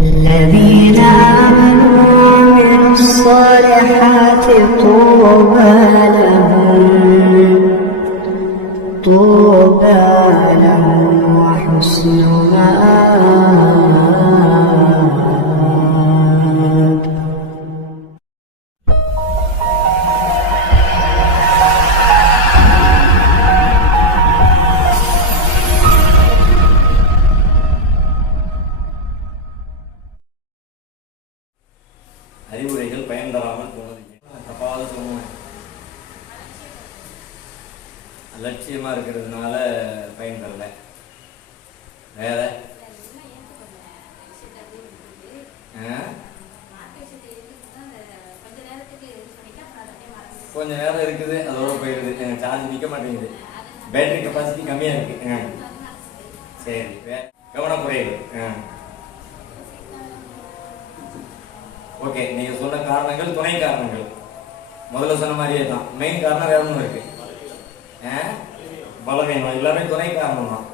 الذين آمنوا وعملوا الصالحات طوبى لهم. طوبى لهم وحسن مآب லட்சியமாக இருக்கிறதுனால பயன் தரல. வேற? ஆ? கொஞ்ச நேரம் இருக்குது அதோட போயிடுது சார்ஜ் நிற்க மாட்டேங்குது. பேட்டரி கெப்பாசிட்டி கம்மியாக இருக்கு. ஆ. சரி வே- கவனம் குறையுது. ஆ. ஓகே நீங்கள் சொன்ன காரணங்கள் துணை காரணங்கள். முதல்ல சொன்ன மாதிரியே தான். மெயின் காரணம் வேற ஒன்றும் இருக்குது பலவீனம். எல்லாமே துணை காரணம் தான்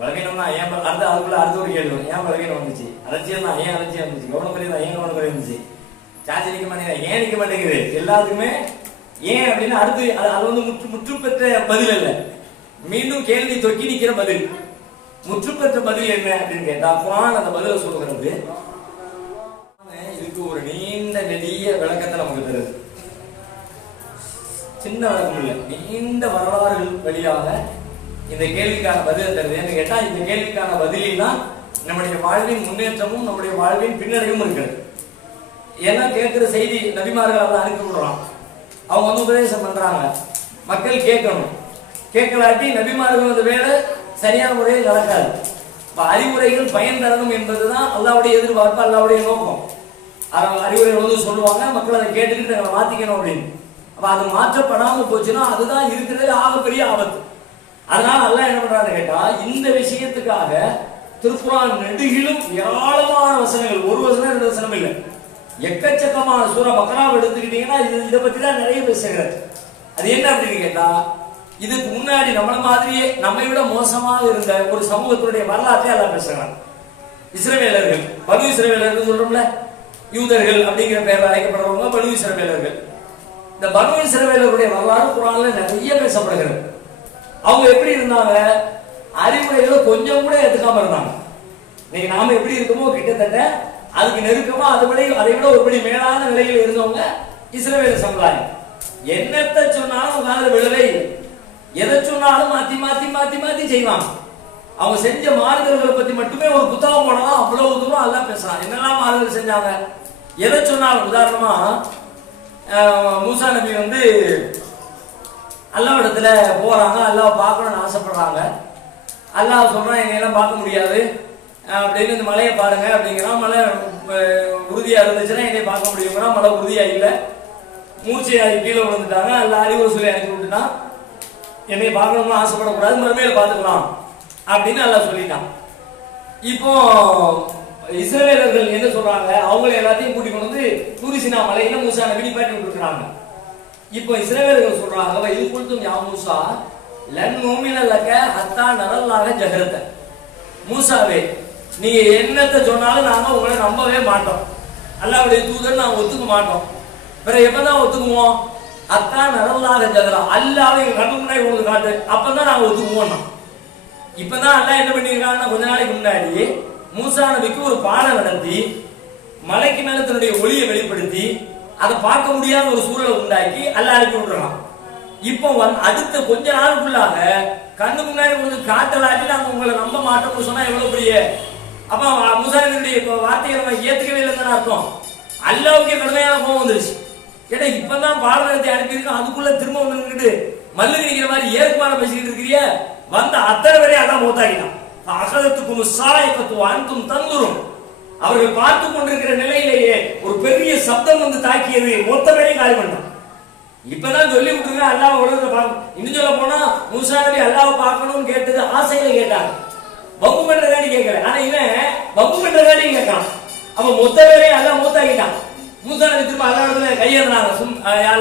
பலவீனம்னா ஏன் அடுத்த அதுக்குள்ள அடுத்த ஒரு கேள்வி ஏன் பலவீனம் வந்துச்சு? அலட்சியம் தான் ஏன் அலட்சியம் வந்துச்சு? கவனம் குறையுதா? ஏன் கவனம் குறைய வந்துச்சு? சார்ஜ் நிக்க மாட்டேங்குது? ஏன் நிற்க மாட்டேங்குது? எல்லாத்துக்குமே ஏன் அப்படின்னு அடுத்து அது வந்து முற்று முற்று பெற்ற பதில் அல்ல மீண்டும் கேள்வி தொக்கி நிற்கிற பதில். முற்று பெற்ற பதில் என்ன அப்படின்னு கேட்டா குரான் அந்த பதில சொல்லுகிறது. இதுக்கு ஒரு நீண்ட நெடிய விளக்கம் சின்ன விளக்கம் இல்லை நீண்ட வரலாறுகள் வழியாக இந்த கேள்விக்கான பதில் தருது. என்று கேட்டா இந்த கேள்விக்கான பதிலில் தான் நம்முடைய வாழ்வின் முன்னேற்றமும் நம்முடைய வாழ்வின் பின்னடைவும் இருக்கிறது. ஏன்னா கேட்கிற செய்தி நபிமார்கள் அவரை அனுப்பி விடுறான் அவங்க வந்து உபதேசம் பண்றாங்க. மக்கள் கேட்கணும். கேட்கலாட்டி நபிமார்கள் அந்த வேலை சரியான முறையில் நடக்காது. அறிவுரைகள் பயன் தரணும் என்பதுதான் அல்லாவுடைய எதிர்பார்ப்பு அல்லாவுடைய நோக்கம். அறிவுரைகள் வந்து சொல்லுவாங்க மக்கள் அதை கேட்டுக்கிட்டு அதை மாத்திக்கணும் அப்படின்னு. அப்ப அது மாற்றப்படாம போச்சுன்னா அதுதான் இருக்கிறது ஆகப்பெரிய ஆபத்து. அதனால நல்லா என்ன பண்றாரு கேட்டா இந்த விஷயத்துக்காக திருக்குறான் நெடுகிலும் ஏராளமான வசனங்கள். ஒரு வசனம் ரெண்டு வசனம் இல்லை. எக்கச்சக்கமான சூர பக்கராவை எடுத்துக்கிட்டீங்கன்னா இது இதை பத்தி தான் நிறைய பேசுகிறது அது என்ன அப்படின்னு கேட்டா இதுக்கு முன்னாடி நம்மள மாதிரியே நம்மை விட மோசமாக இருந்த ஒரு சமூகத்தினுடைய வரலாற்றை எல்லாம் பேசுகிறாங்க இஸ்ரவேலர்கள் பனு இஸ்ரவேலர்கள் சொல்றோம்ல யூதர்கள் அப்படிங்கிற பெயர் அழைக்கப்படுறவங்க பனு இஸ்ரவேலர்கள். இந்த பனு இஸ்ரவேலருடைய வரலாறு குரான்ல நிறைய பேசப்படுகிறது. அவங்க எப்படி இருந்தாங்க? அறிவுரைகளை கொஞ்சம் கூட எடுத்துக்காம இருந்தாங்க. இன்னைக்கு நாம எப்படி இருக்கோமோ கிட்டத்தட்ட அதுக்கு நெருக்கமா அதை விட அதை விட ஒருபடி மேலான நிலையில் இருந்தவங்க இஸ்ரவேல சமுதாயம். என்னத்தை சொன்னாலும் அவங்க விழவே இல்லை. எதை சொன்னாலும் மாத்தி மாத்தி மாத்தி மாத்தி செய்வாங்க. அவங்க செஞ்ச மாறுதல்களை பத்தி மட்டுமே ஒரு புத்தகம் போடலாம். அவ்வளவு தூரம் எல்லாம் பேசலாம். என்னெல்லாம் மாறுதல் செஞ்சாங்க? எதை சொன்னாலும் உதாரணமா மூசா நபி வந்து அல்லாவிடத்துல போறாங்க. அல்லாவை பார்க்கணும்னு ஆசைப்படுறாங்க. அல்லாஹ் சொல்றான் என்னையெல்லாம் பார்க்க முடியாது. அப்படின்னு இந்த மலையை பாருங்க அப்படிங்கிறான். மலை உறுதியாக உறுதியா இருந்துச்சுன்னா என்னை பார்க்க முடியுங்கிறான் மலை உறுதியா இல்லை. மூச்சையாகி கீழே விழுந்துட்டாங்க. அல்ல அறிவுரை சொல்லி அனுப்பி விட்டுட்டான். என்னை பார்க்கணும்னு ஆசைப்படக்கூடாது. மறுமையில பார்த்துக்கலாம் அப்படின்னு நல்லா சொல்லிட்டான். இப்போ இஸ்ரேலர்கள் என்ன சொல்றாங்க? அவங்களை எல்லாத்தையும் கூட்டி கொண்டு வந்து தூரிசினா மலையில மூசா நபினி பாட்டி விட்டுருக்காங்க இப்போ இஸ்ரேலர்கள் சொல்றாங்க "வ இது குல்தும் யா மூசா லன் நூமின லக்க ஹத்தா நரல்லாக ஜகரத்த மூசாவே நீங்க என்னத்தை சொன்னாலும் நாங்க உங்களை நம்பவே மாட்டோம். அல்லாவுடைய தூதர் நான் ஒத்துக்க மாட்டோம். பிறகு எப்பதான் ஒத்துக்குவோம்? அத்தான் நரல்லாக ஜகரா அல்லாவே எங்க கண்ணு முன்னாடி உங்களுக்கு காட்டு. அப்பதான் நாங்க ஒத்துக்குவோம் இப்பதான் அல்லா என்ன பண்ணிருக்காங்கன்னா கொஞ்ச நாளைக்கு முன்னாடி மூசா நபிக்கு ஒரு பாடம் நடத்தி மலைக்கு மேல தன்னுடைய ஒளியை வெளிப்படுத்தி அதை பார்க்க முடியாத ஒரு சூழலை உண்டாக்கி அல்ல அனுப்பி விடுறான் இப்போ வந்து அடுத்த கொஞ்ச நாளுக்குள்ளாக கண்ணு முன்னாடி உங்களுக்கு காட்டலாட்டி நாங்க உங்களை நம்ப மாட்டோம்னு சொன்னா எவ்வளவு பெரிய அப்ப மூசா நபியுடைய வார்த்தையை நம்ம ஏத்துக்கவே இல்லைன்னு அர்த்தம். அல்லாவுக்கே கடுமையான கோபம் வந்துருச்சு. ஏன்னா இப்பதான் பாடத்தை அனுப்பியிருக்கோம் அதுக்குள்ள திரும்ப வந்து மல்லு நிக்கிற மாதிரி ஏற்பாடு பேசிக்கிட்டு இருக்கிறிய? வந்த அத்தனை பேரே அதான் மூத்தாக்கினான் அகலத்துக்கும் சாயக்கத்துவம் அன்றும் தந்துரும் அவர்கள் பார்த்து கொண்டிருக்கிற நிலையிலேயே ஒரு பெரிய சப்தம் வந்து தாக்கியது மொத்த வேலையும் காலி பண்ணான் இப்பதான் சொல்லி விட்டுருங்க அல்லாஹ் உலகத்தை பார்க்கணும் இன்னும் சொல்ல போனா மூசா நபி அல்லாஹ் பார்க்கணும்னு கேட்டது ஆசையில கேட்டாங்க. பம்பு பண்றதாடி கேட்கல. ஆனா இவன் பம்பு பண்றதாடி கேட்கான் அவன் மொத்த பேரையும் அல்லா மூத்தாக்கிட்டான். மூசா நபி திரும்ப அல்லா இடத்துல கையேறினாங்க சும் யா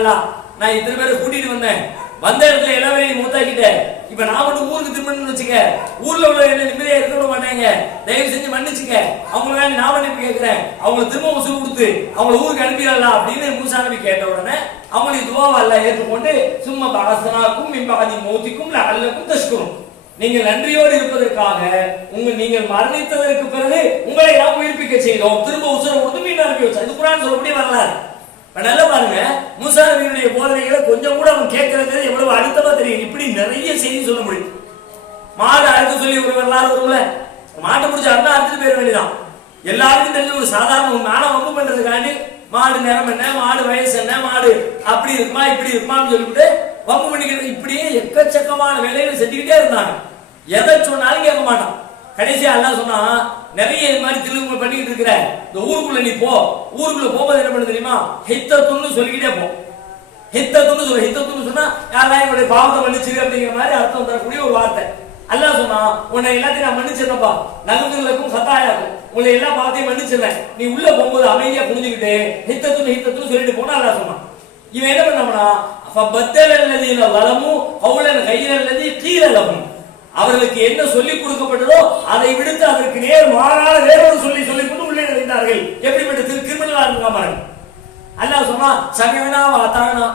நான் இத்தனை பேரை கூட்டிட்டு வந்தேன். வந்த இடத்துல எல்லாமே மூத்தாக்கிட்ட இப்ப நான் மட்டும் ஊருக்கு திரும்பணும்னு வச்சுக்க ஊர்ல உள்ள என்ன நிம்மதியா இருக்க விட மாட்டாங்க. தயவு செஞ்சு மன்னிச்சுக்க. அவங்க வேலை நான் மன்னிப்பு கேட்கிறேன் அவங்க திரும்ப உசுறு கொடுத்து அவங்கள ஊருக்கு அனுப்பிடலாம் அப்படின்னு மூசா கேட்ட உடனே அவங்களுக்கு துவாவை எல்லாம் ஏற்றுக்கொண்டு சும்மா பாசனாக்கும் மின்பாதி மௌத்திக்கும் அல்லக்கும் தஷ்கரும். நீங்கள் நன்றியோடு இருப்பதற்காக உங்க நீங்கள் மரணித்ததற்கு பிறகு உங்களை நாம் உயிர்ப்பிக்க செய்தோம். திரும்ப உசுரம் கொடுத்து மீண்டும் அனுப்பி வச்சோம். இது குரான் சொல்லப்படி வரலாறு. நல்லா பாருங்க. மூசா நபியுடைய போதனைகளை கொஞ்சம் கூட அவன் கேட்கறது எவ்வளவு அழுத்தமா தெரியும் இப்படி நிறைய செய்தி சொல்ல முடியும் மாடு அறுக்க சொல்லி ஒரு வரலாறு வரும்ல? மாட்டை பிடிச்ச அண்ணா அறுத்துட்டு போயிட வேண்டியதான் எல்லாருக்கும் தெரிஞ்ச ஒரு சாதாரண ஒரு வம்பு பண்றதுக்காண்டி மாடு நிறம் என்ன மாடு வயசு என்ன மாடு அப்படி இருக்குமா இப்படி இருக்குமான்னு சொல்லிவிட்டு வம்பு பண்ணிக்கிறது இப்படியே எக்கச்சக்கமான வேலைகளை செஞ்சுக்கிட்டே இருந்தாங்க. எதை சொன்னாலும் கேட்க மாட்டான். கடைசியா எல்லாம் சொன்னா நிறைய இது மாதிரி திரும்ப பண்ணிக்கிட்டு இருக்கிற இந்த ஊருக்குள்ள நீ போ. ஊருக்குள்ள போகும்போது என்ன பண்ணு தெரியுமா? ஹித்தத்துன்னு சொல்லிக்கிட்டே போ. ஹித்தத்துன்னு சொல்ல ஹித்தத்துன்னு சொன்னா யாரெல்லாம் என்னுடைய பாவத்தை மன்னிச்சிரு? அப்படிங்கிற மாதிரி அர்த்தம் தரக்கூடிய ஒரு வார்த்தை. அல்லா சொன்னா உன்னை எல்லாத்தையும் நான் மன்னிச்சிருந்தப்பா நகுங்களுக்கும் சத்தாயாக்கும் உங்களை எல்லா பாவத்தையும் மன்னிச்சிருந்தேன் நீ உள்ள போகும்போது அமைதியா புரிஞ்சுக்கிட்டு ஹித்தத்துன்னு ஹித்தத்துன்னு சொல்லிட்டு போனா அல்லா சொன்னான் இவன் என்ன பண்ணாமனா பத்தல் அல்லது வளமும் கவுளன் கையில் கீழே லகும் அவர்களுக்கு என்ன சொல்லிக் கொடுக்கப்பட்டதோ அதை விடுத்து அதற்கு நேர் மாறான வேறொரு சொல்லி சொல்லிக் கொண்டு உள்ளே நுழைந்தார்கள். எப்படிப்பட்ட திரு கிரிமினலா இருக்காம அல்லாஹ் சொன்னா சமயனா வாத்தானா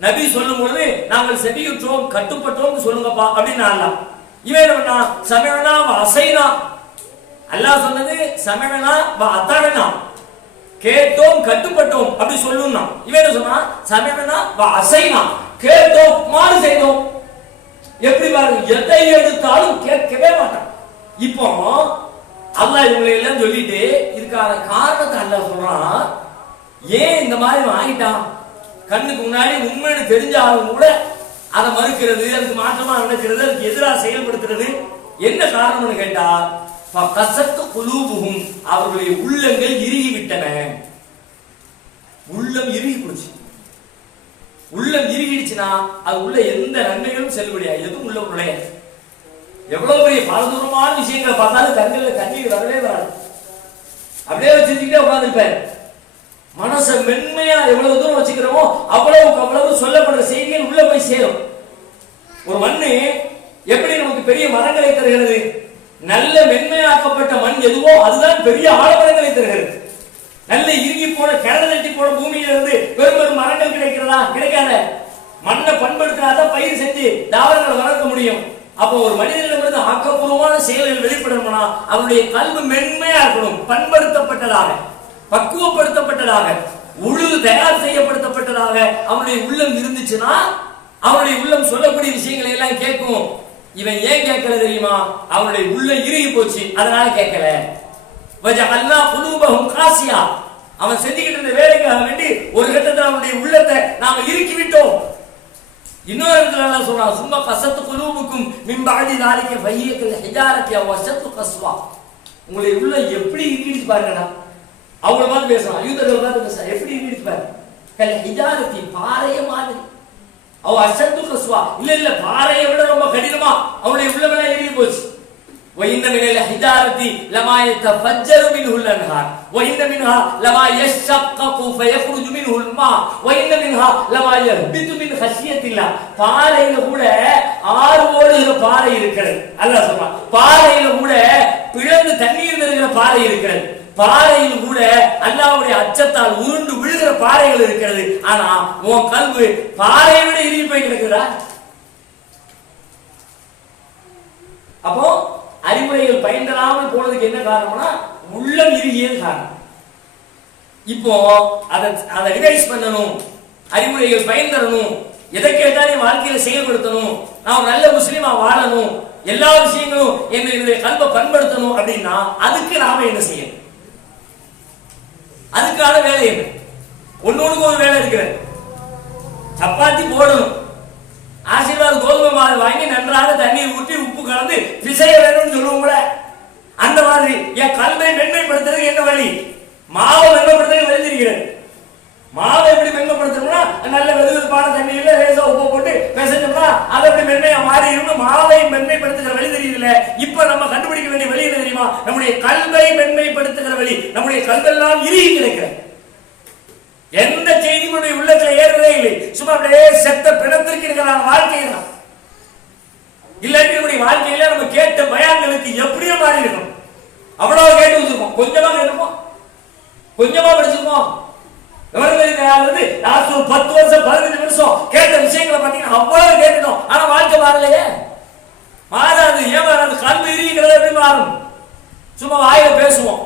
நபி சொல்லும் பொழுது நாங்கள் செவியுற்றோம் கட்டுப்பட்டோம் சொல்லுங்கப்பா அப்படின்னு அல்லாஹ். இவன் என்ன பண்ணா சமயனா அசைனா. அல்லாஹ் சொன்னது சமயனா அத்தானா. கேட்டோம் கட்டுப்பட்டோம் அப்படி சொல்லணும் இவன் என்ன சொன்னா சமயனா அசைனா. கேட்டோம் மாறு செய்தோம். எப்படி பாருங்க எதை எடுத்தாலும் கேட்கவே மாட்டான். இப்போ அல்லாஹ் இவங்களை எல்லாம் சொல்லிட்டு இதுக்கான காரணத்தை அல்ல சொல்றான். ஏன் இந்த மாதிரி வாங்கிட்டான்? கண்ணுக்கு முன்னாடி உண்மைன்னு தெரிஞ்சாலும் கூட அதை மறுக்கிறது அதுக்கு மாற்றமா நடக்கிறது அதுக்கு எதிராக செயல்படுத்துறது என்ன காரணம்னு கேட்டா கசத்து குலூபுகும் அவர்களுடைய உள்ளங்கள் இறுகி விட்டன உள்ளம் இறுகி போச்சு. உள்ளம் இறுகிடுச்சுன்னா அது உள்ள எந்த நன்மைகளும் செல்லுபடியா? எதுவும் உள்ள நுழையாது. எவ்வளவு பெரிய பலதூரமான விஷயங்களை பார்த்தாலும் கண்ணில் தண்ணீர் வரவே வராது. அப்படியே வச்சிருந்துக்கிட்டே உட்காந்துருப்பாரு மனசை மென்மையா எவ்வளவு தூரம் வச்சுக்கிறோமோ அவ்வளவுக்கு அவ்வளவு சொல்லப்படுற செய்திகள் உள்ள போய் சேரும். ஒரு மண்ணு எப்படி நமக்கு பெரிய மரங்களை தருகிறது? நல்ல மென்மையாக்கப்பட்ட மண் எதுவோ அதுதான் பெரிய ஆழமரங்களை தருகிறது. நல்ல இறுகி போன கிணறு தட்டி போன பூமியில இருந்து வெறும் பெரும் மரங்கள் கிடைக்கிறதா? கிடைக்காத. மண்ணை பண்படுத்தினாதான் பயிர் செஞ்சு தாவரங்களை வளர்க்க முடியும். அப்போ ஒரு மனிதனிடமிருந்து ஆக்கப்பூர்வமான செயல்கள் வெளிப்படணும்னா அவருடைய கல்வி மென்மையா இருக்கணும். பண்படுத்தப்பட்டதாக பக்குவப்படுத்தப்பட்டதாக உழு தயார் செய்யப்படுத்தப்பட்டதாக அவனுடைய உள்ளம் இருந்துச்சுன்னா அவனுடைய உள்ளம் சொல்லக்கூடிய விஷயங்களை எல்லாம் கேட்கும். இவன் ஏன் கேட்கல தெரியுமா? அவனுடைய உள்ள இறுகி போச்சு. அதனால கேட்கல. வஜஅல்னா குலூபஹும் காசியா. அவன் செஞ்சுக்கிட்டு இருந்த வேலைக்காக வேண்டி ஒரு கட்டத்தில் அவனுடைய உள்ளத்தை நாம இறுக்கி விட்டோம் இன்னொரு இடத்துல எல்லாம் சொல்றான் சும்மா கசத்து குலூபுக்கும் மின்பாடி நாளைக்கு வையத்தில் ஹிஜாரத்தி வசத்து கசுவா உங்களுடைய உள்ள எப்படி இறுக்கிடுச்சு பாருங்கடா. அவங்கள பார்த்து பேசுறான் யூதர்கள் பார்த்து பேசுறான் எப்படி இறுக்கிடுச்சு பாரு. கல் ஹிஜாரத்தி பாறைய மாதிரி. அவ அசத்து கசுவா இல்ல இல்ல பாறையை விட ரொம்ப கடினமா. அவனுடைய உள்ளமெல்லாம் எழுதி போச்சு. وإن من الحجارة لما يتفجر منه الأنهار وإن منها لما يشقق فيخرج منه الماء وإن منها لما يهبط من خشية الله பாறையில கூட ஆறு ஓடுகிற பாறை இருக்கிறது அல்லாஹ் சொல்றான் பாறையில கூட பிளந்து தண்ணீர் வருகிற பாறை இருக்கிறது பாறையில் கூட அல்லாவுடைய அச்சத்தால் உருண்டு விழுகிற பாறைகள் இருக்கிறது ஆனா உன் கல்வி பாறையை விட இறுகி போய் கிடக்குதா அப்போ அறிவுரைகள் பயன்பெறாமல் போனதுக்கு என்ன காரணம்னா உள்ளம் இறுகியது காரணம். இப்போ அதை அதை ரிவைஸ் பண்ணணும் அறிவுரைகள் பயன் தரணும் எதை கேட்டாலும் வாழ்க்கையில செயல்படுத்தணும் நான் நல்ல முஸ்லீமா வாழணும் எல்லா விஷயங்களும் என்னுடைய கல்வை பண்படுத்தணும் அப்படின்னா அதுக்கு நாம என்ன செய்யணும்? அதுக்கான வேலை என்ன? ஒன்னொன்னுக்கு ஒரு வேலை இருக்கிறது. சப்பாத்தி போடணும். அதை வாங்கி நன்றாக தண்ணீர் ஊற்றி உப்பு கலந்து பிசைய வேணும்னு சொல்லுவோம்ல. அந்த மாதிரி என் கல்வை மென்மைப்படுத்துறதுக்கு என்ன வழி? மாவை மென்மைப்படுத்துறது தெரிஞ்சிருக்கிறேன் மாவை எப்படி மென்மைப்படுத்தணும்னா நல்ல வெதுவெதுப்பான தண்ணியில் லேசா உப்பு போட்டு பிசைஞ்சோம்னா அதை எப்படி மென்மையா மாறிடும்னு மாவை மென்மைப்படுத்துகிற வழி தெரியல இப்ப நம்ம கண்டுபிடிக்க வேண்டிய வழி என்ன தெரியுமா? நம்முடைய கல்வை மென்மைப்படுத்துகிற வழி. நம்முடைய கல்வெல்லாம் இறுகி கிடைக்கிறது. எந்த செய்திகளுடைய உள்ளத்தில் ஏறுவதே இல்லை. சும்மா அப்படியே செத்த பிணத்திற்கு இருக்கிற வாழ்க்கை தான். இல்லாட்டி நம்முடைய வாழ்க்கையில நம்ம கேட்ட பயான்களுக்கு எப்படியோ மாறி இருக்கும் அவ்வளவு கேட்டு வச்சிருக்கோம் கொஞ்சமா கேட்டுப்போம் கொஞ்சமா படிச்சிருக்கோம் விவரங்களுக்கு அதாவது லாஸ்ட் ஒரு பத்து வருஷம் பதினஞ்சு வருஷம் கேட்ட விஷயங்களை பார்த்தீங்கன்னா அவ்வளவு கேட்டுட்டோம் ஆனா வாழ்க்கை மாறலையே மாறாது ஏன் மாறாது கல்வி இருக்கிறது எப்படி மாறும் சும்மா வாயில பேசுவோம்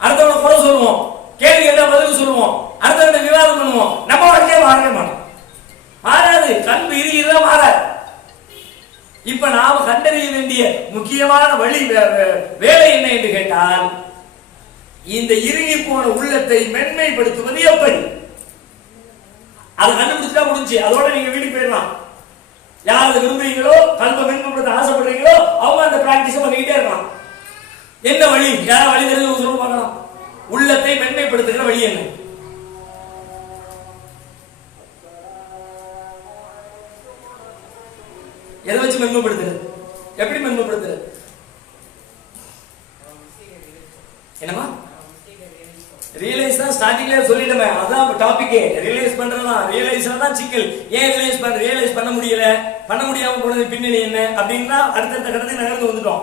அடுத்தவங்க குறை சொல்லுவோம் கேள்வி கேட்டா பதில் சொல்லுவோம் அடுத்தவங்க விவாதம் பண்ணுவோம் நம்ம வாழ்க்கையே மாறவே மாட்டோம் மாறாது கல்வி இருக்கிறதா மாறாது இப்ப நாம கண்டறிய வேண்டிய முக்கியமான வழி வே- வே- வேலை என்ன என்று கேட்டால் இறுங்கி போன உள்ளத்தை மென்மைப்படுத்துவது எப்படி? அது கண்டுபிடிச்சா முடிஞ்சு. அதோட நீங்க வீட்டுக்கு போயிடலாம். யார் அதை விரும்புறீங்களோ கல்வ மென்மைப்படுத்த ஆசைப்படுறீங்களோ அவங்க அந்த பிராக்டிஸ் பண்ணிக்கிட்டே இருக்கலாம். என்ன வழி? யாரா வழி தெரிஞ்சு சொல்ல பார்க்கலாம். உள்ளத்தை மென்மைப்படுத்துகிற வழி என்ன? எதை வச்சு மென்மைப்படுத்துறது எப்படி மென்மைப்படுத்துறது என்னமா ரியலைஸ் தான் ஸ்டார்டிங்ல சொல்லிடுமே. அதான் டாபிக்கே ரியலைஸ் பண்றதா? ரியலைஸ் தான் சிக்கல். ஏன் ரியலைஸ் பண்ண ரியலைஸ் பண்ண முடியல? பண்ண முடியாம போனது பின்னணி என்ன? அப்படின்னா அடுத்தடுத்த கடத்துக்கு நகர்ந்து வந்துட்டோம்.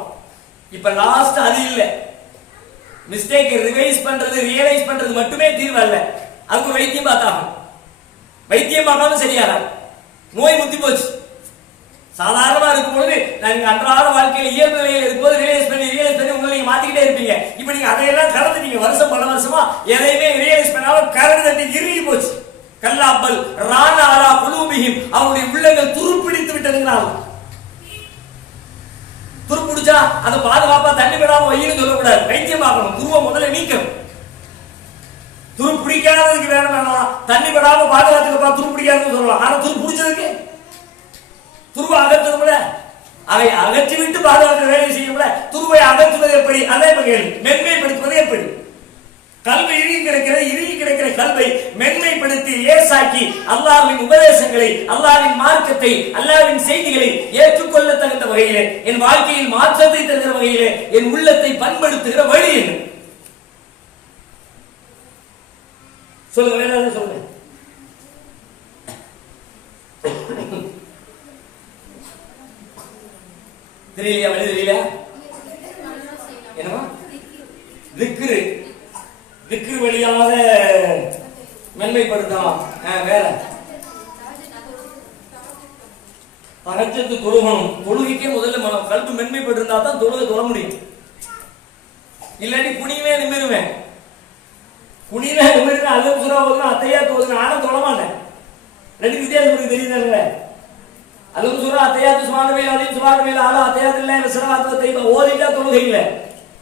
இப்ப லாஸ்ட் அது இல்ல. மிஸ்டேக் ரிவைஸ் பண்றது ரியலைஸ் பண்றது மட்டுமே தீர்வு அல்ல. அதுக்கு வைத்தியம் பார்த்தாகும் வைத்தியம் பார்க்காம சரியாகாது. நோய் முத்தி போச்சு. சாதாரணமா இருக்கும் பொழுது நீங்க அன்றாட வாழ்க்கையில இயல்பு நிலையில இருக்கும்போது ரியலைஸ் பண்ணி ரியலைஸ் பண்ணி உங்களை நீங்க மாத்திக்கிட்டே இருப்பீங்க. இப்ப நீங்க அதையெல்லாம் கலந்துட்டீங்க வருஷம் பல வருஷமா எதையுமே ரியலைஸ் பண்ணாலும் கரடு தட்டி இறுகி போச்சு. கல்லாப்பல் ராணாரா ஆரா அவருடைய உள்ளங்கள் துருப்பிடித்து விட்டதுங்கிறாங்க துருப்பிடிச்சா அதை பாதுகாப்பா தண்ணி விடாம வையின்னு சொல்லக்கூடாது. வைத்தியம் பார்க்கணும். துருவ முதல்ல நீக்கணும். துரு பிடிக்காததுக்கு வேணும் வேணாம் தண்ணி விடாம பாதுகாத்துக்கப்பா துருப்பிடிக்காதுன்னு சொல்லலாம். ஆனா துரு பிடிச்சதுக்கு துருவை அகற்றணும்ல அதை அகற்றிவிட்டு பாதுகாக்க வேலை செய்யும்ல? துருவை அகற்றுவது எப்படி? அதே வகையில் மென்மைப்படுத்துவது எப்படி? கல்வி இறுகி கிடக்கிற இறுகி கிடக்கிற கல்வை மென்மைப்படுத்தி ஏசாக்கி அல்லாவின் உபதேசங்களை அல்லாவின் மார்க்கத்தை அல்லாவின் செய்திகளை ஏற்றுக்கொள்ள தகுந்த வகையிலே என் வாழ்க்கையில் மாற்றத்தை தருகிற வகையிலே என் உள்ளத்தை பண்படுத்துகிற வழி என்ன? சொல்லுங்க வேற சொல்லுங்க. தெரியலையா? வழி தெரியலையா? என்னமா திக்ரு. திக்ரு வழியாக மென்மைப்படுத்தலாம் வேற. பரச்சத்து தொழுகணும். தொழுகைக்கே முதல்ல மன- கல்வி மென்மைப்பட்டிருந்தா தான் தொழுகை தொழ முடியும். இல்லாட்டி குனிவே நிமிருவேன். குனிவே நிமிருவேன். அதுவும் சுறா ஓதுனா அத்தையா தோதுனா நானும் தொழ மாட்டேன். ரெண்டு வித்தியாசம் இருக்கு தெரியுதாங்க அத்தையாத்து சுமான அத்தையாத்து அலிம் சுமான சுவானமே ஆலா அத்தையாத்து இல்லை சிறவாத்த தெய்வ ஓதிட்டா தொழுகை இல்லை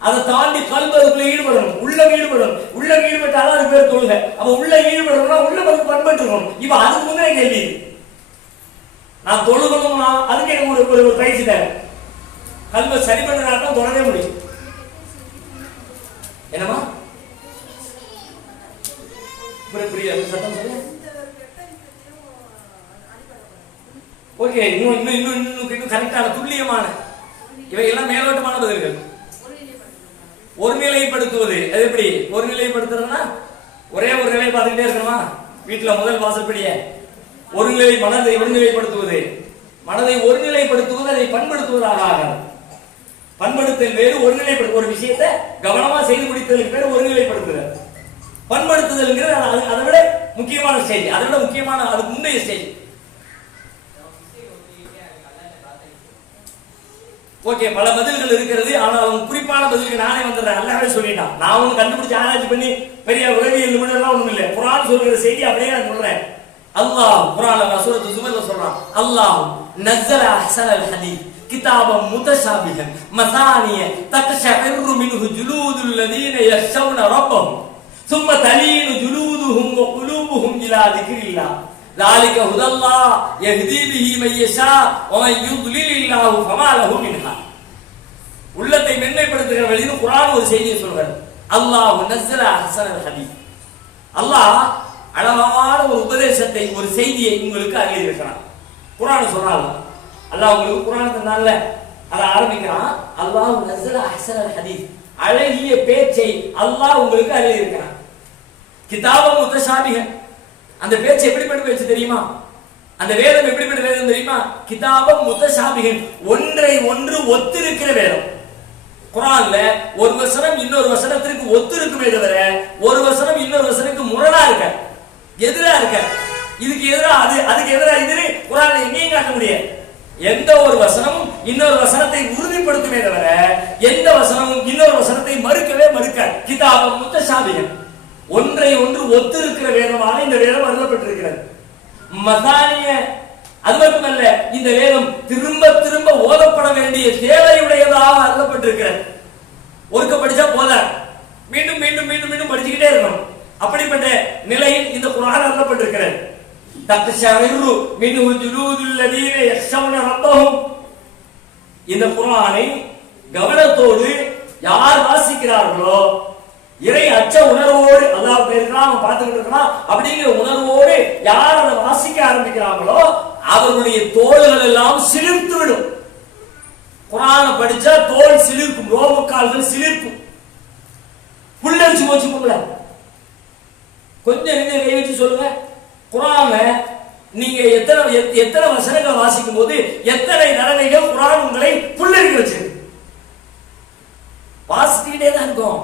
அதை தாண்டி கல்வி அதுக்குள்ள ஈடுபடணும் உள்ள ஈடுபடணும் உள்ள ஈடுபட்டாலும் அது பேர் தொழுகை அப்ப உள்ள ஈடுபடணும்னா உள்ள வந்து பண்பட்டு இருக்கணும் இப்ப அதுக்கு முன்னே கேள்வி நான் தொழுகணும்னா அதுக்கு எனக்கு ஒரு ஒரு- ஒரு பயிற்சி தேவை கல்வை சரி பண்ணா தான் தொடரவே முடியும் என்னமா புரிய புரிய சொல்லுங்க ஓகே இன்னும் இன்னும் இன்னும் இன்னும் இன்னும் கரெக்டான துல்லியமான இவை எல்லாம் மேலோட்டமான பதில்கள். ஒருநிலைப்படுத்துவது அது எப்படி? ஒருநிலைப்படுத்துறதுன்னா ஒரே ஒரு நிலை பார்த்துக்கிட்டே இருக்கணுமா? வீட்டுல முதல் வாசல்படிய ஒருநிலை மனதை ஒருநிலைப்படுத்துவது. மனதை ஒருநிலைப்படுத்துவது அதை பண்படுத்துவதாக ஆகாது. பண்படுத்தல் வேறு ஒருநிலைப்படுத்த ஒரு விஷயத்தை கவனமா செய்து முடித்ததற்கு பேர் ஒருநிலைப்படுத்துதல். பண்படுத்துதல்ங்கிறது அதை விட முக்கியமான ஸ்டேஜ். அதை விட முக்கியமான அதுக்கு முந்தைய ஸ்டேஜ். ஓகே பல பதில்கள் இருக்கிறது ஆனாலும் குறிப்பான பதிலுக்கு நானே வந்துடுறேன் அல்லாவே சொல்லிட்டான் நான் ஒண்ணு கண்டுபிடிச்சு ஆராய்ச்சி பண்ணி பெரிய உளவியல் நிபுணர் எல்லாம் ஒண்ணும் இல்லை குரான் சொல்கிற செய்தி அப்படியே நான் சொல்றேன் அல்லாஹ் குரான் நான் சூரத்து சுமர்ல சொல்றான் அல்லாஹ் நஸ்ஸல அஹ்ஸனல் ஹதீஸ் كتابا متشابها مثانية تقشعر منه جلود الذين يخشون ربهم ثم تلين جلودهم وقلوبهم إلى ذكر الله ذلك هدى الله يهدي به من يشاء ومن يضلل الله فما له من هاد உள்ளத்தை மென்மைப்படுத்துகிற வழின்னு குரான் ஒரு செய்தியை சொல்கிறது அல்லாஹ் நஸ்ஸல அஹ்ஸனல் ஹதீஸ் அல்லாஹ் அழகான ஒரு உபதேசத்தை ஒரு செய்தியை உங்களுக்கு அருளி இருக்கிறான் குரான் சொல்றான் அல்லாஹ் உங்களுக்கு குரான் தந்தான்ல அதை ஆரம்பிக்கிறான் அல்லாஹ் நஸ்ஸல அஹ்ஸனல் ஹதீஸ் அழகிய பேச்சை அல்லாஹ் உங்களுக்கு அருளி இருக்கிறான் கிதாபம் முத்தசாபிக அந்த பேச்சு எப்படிப்பட்ட பேச்சு தெரியுமா? அந்த வேதம் எப்படிப்பட்ட வேதம் தெரியுமா? கிதாபம் முத்தசாபிகன் ஒன்றை ஒன்று ஒத்திருக்கிற வேதம். குரான்ல ஒரு வசனம் இன்னொரு வசனத்திற்கு ஒத்து இருக்குமே தவிர ஒரு வசனம் இன்னொரு வசனத்துக்கு முரணா இருக்க எதிரா இருக்க இதுக்கு எதிரா அது அதுக்கு எதிரா இது குரான் எங்கேயும் காட்ட முடியாது. எந்த ஒரு வசனமும் இன்னொரு வசனத்தை உறுதிப்படுத்துமே தவிர எந்த வசனமும் இன்னொரு வசனத்தை மறுக்கவே மறுக்க கிதாபம் ஒன்றை ஒன்று ஒத்து இருக்கிற வேதமாக இந்த வேதம் அருளப்பட்டிருக்கிறது. மசானிய அது மட்டுமல்ல இந்த வேதம் திரும்ப திரும்ப ஓதப்பட வேண்டிய தேவையுடையதாக அருளப்பட்டிருக்கிறது. ஒருக்க படிச்சா போத மீண்டும் மீண்டும் மீண்டும் மீண்டும் படிச்சுக்கிட்டே இருக்கணும். அப்படிப்பட்ட நிலையில் இந்த குரான் அருளப்பட்டிருக்கிறது. தக்ஷரிரு மின்ஹு ஜுலூதுல் யக்ஷவுன ரப்பஹும். இந்த குரானை கவனத்தோடு யார் வாசிக்கிறார்களோ இறை அச்ச உணர்வு பேருக்கிறான் பார்த்துக்கிட்டு இருக்கிறான் அப்படிங்கிற உணர்வோடு யார் அதை வாசிக்க ஆரம்பிக்கிறாங்களோ அவர்களுடைய தோள்கள் எல்லாம் சிலிர்த்து விடும் குரான படிச்சா தோல் சிலிர்க்கும் ரோமக்கால்கள் சிலிர்க்கும். புல்லரிச்சு போச்சு கொஞ்சம் நீங்க கை வச்சு சொல்லுங்க. குரான நீங்க எத்தனை எத்தனை வசனங்கள் வாசிக்கும் போது எத்தனை நடனைகள் குரான் உங்களை புல்லரிக்க வச்சிருக்கு? வாசிக்கிட்டே தான் இருக்கும்.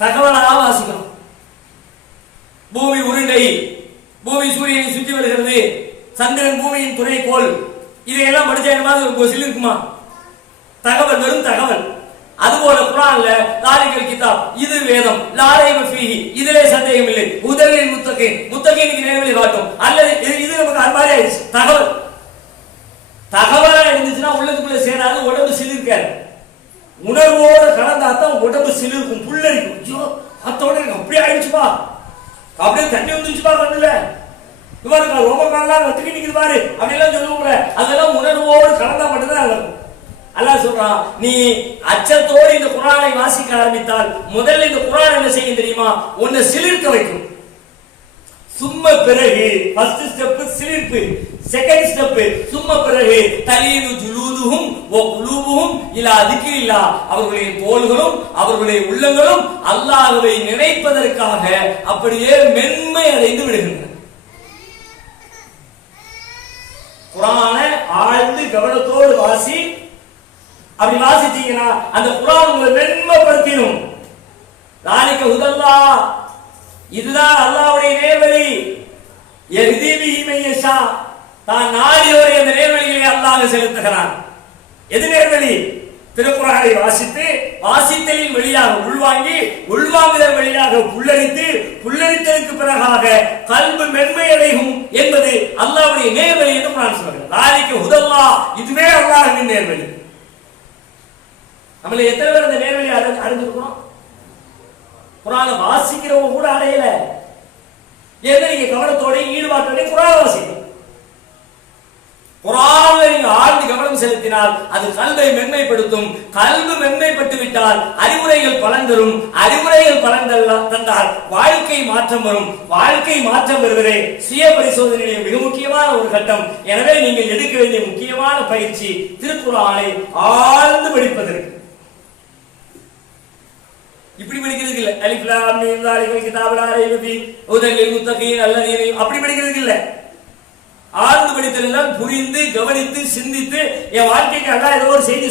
தகவலாக வாசிக்கணும். பூமி உருண்டை பூமி சூரியனை சுற்றி வருகிறது. சந்திரன் பூமியின் துணைக்கோள். இதையெல்லாம் படிச்சா என்ன ஒரு கொசில் இருக்குமா? தகவல் வெறும் தகவல். அதுபோல குரான்ல லாரிகள் கிதாப் இது வேதம். லாரை மஃபீஹி இதிலே சந்தேகம் இல்லை. முதலில் முத்தகை முத்தகைக்கு நேர்வழி காட்டும். அல்லது இது இது நமக்கு அது மாதிரி ஆயிடுச்சு. தகவல். தகவலா இருந்துச்சுன்னா உள்ளதுக்குள்ள சேராது உடம்பு சிலிர்க்காது. உணர்வோடு கலந்தாத்தான் உடம்பு சிலிருக்கும் புல்லரிக்கும். ஐயோ அத்தோட எனக்கு அப்படியே ஆயிடுச்சுப்பா. அப்படியே தண்ணி வந்துச்சுப்பா கண்ணுல. இவரு ரொம்ப நல்லா வச்சுக்கி நிக்குது பாரு. அப்படிலாம் சொல்லுவோம்ல. அதெல்லாம் உணர்வோடு கலந்தா மட்டும்தான் இருக்கும். அல்லா சொல்றான் நீ அச்சத்தோடு இந்த குரானை வாசிக்க ஆரம்பித்தால் முதல்ல இந்த குரான் என்ன செய்யும் தெரியுமா? உன்னை சிலிர்க்க வைக்கும். சும்மா பிறகு ஃபர்ஸ்ட் ஸ்டெப் சிலிர்ப்பு செகண்ட் ஸ்டெப் சும்மா பிறகு தனிவும் ஓ குளுவும் இல்ல அதுக்கு இல்லா அவர்களுடைய தோள்களும் அவர்களுடைய உள்ளங்களும் அல்லாஹ்வை நினைப்பதற்காக அப்படியே மென்மை அடைந்து விடுகின்றன. குரான ஆழ்ந்து கவனத்தோடு வாசி அப்படி வாசிச்சீங்கன்னா அந்த குரான் உங்களை மென்மைப்படுத்திடும். நாளைக்கு உதல்லா இதுதான் அல்லாஹ்வுடைய நேர்வழி. எஹ்திபி மையஷா தான் நாடியோரை அந்த நேர்வழிகளை அல்லாஹ் செலுத்துகிறான். எது நேர்வழி? திருக்குறானை வாசித்து வாசித்தலின் வழியாக உள்வாங்கி உள்வாங்குதல் வழியாக புல்லரித்து புல்லரித்தலுக்கு பிறகாக கல்வி மென்மையடையும் என்பது அல்லாவுடைய நேர்வழி என்று நான் சொல்கிறேன் நாளைக்கு உதல்லா இதுவே அல்லாஹ்வின் நேர்வழி. நம்மள எத்தனை பேர் அந்த நேர்வழி அறி- குரான வாசிக்கிறவங்க கூட அடையல. ஏன்னா நீங்க கவனத்தோட ஈடுபாட்டோட குரான வாசிக்கணும். குரானை நீங்க ஆழ்ந்து கவனம் செலுத்தினால் அது கல்வை மென்மைப்படுத்தும். கல்வி மென்மைப்பட்டு விட்டால் அறிவுரைகள் பலன் தரும். அறிவுரைகள் பலன் தந்தால் வாழ்க்கை மாற்றம் வரும். வாழ்க்கை மாற்றம் வருவதே சுய பரிசோதனையுடைய மிக முக்கியமான ஒரு கட்டம். எனவே நீங்கள் எடுக்க வேண்டிய முக்கியமான பயிற்சி திருக்குறானை ஆழ்ந்து படிப்பதற்கு. இப்படி படிக்கிறதுக்கு இல்ல. அலிஃப்லாம் மீம் தாலிகல் கிதாபுல் லா ரைப முத்தகீன் அல்லதீன அப்படி படிக்கிறதுக்கு இல்ல. ஆழ்ந்து படித்தல் புரிந்து கவனித்து சிந்தித்து என் வாழ்க்கைக்கு அல்லாஹ் ஏதோ ஒரு செய்தி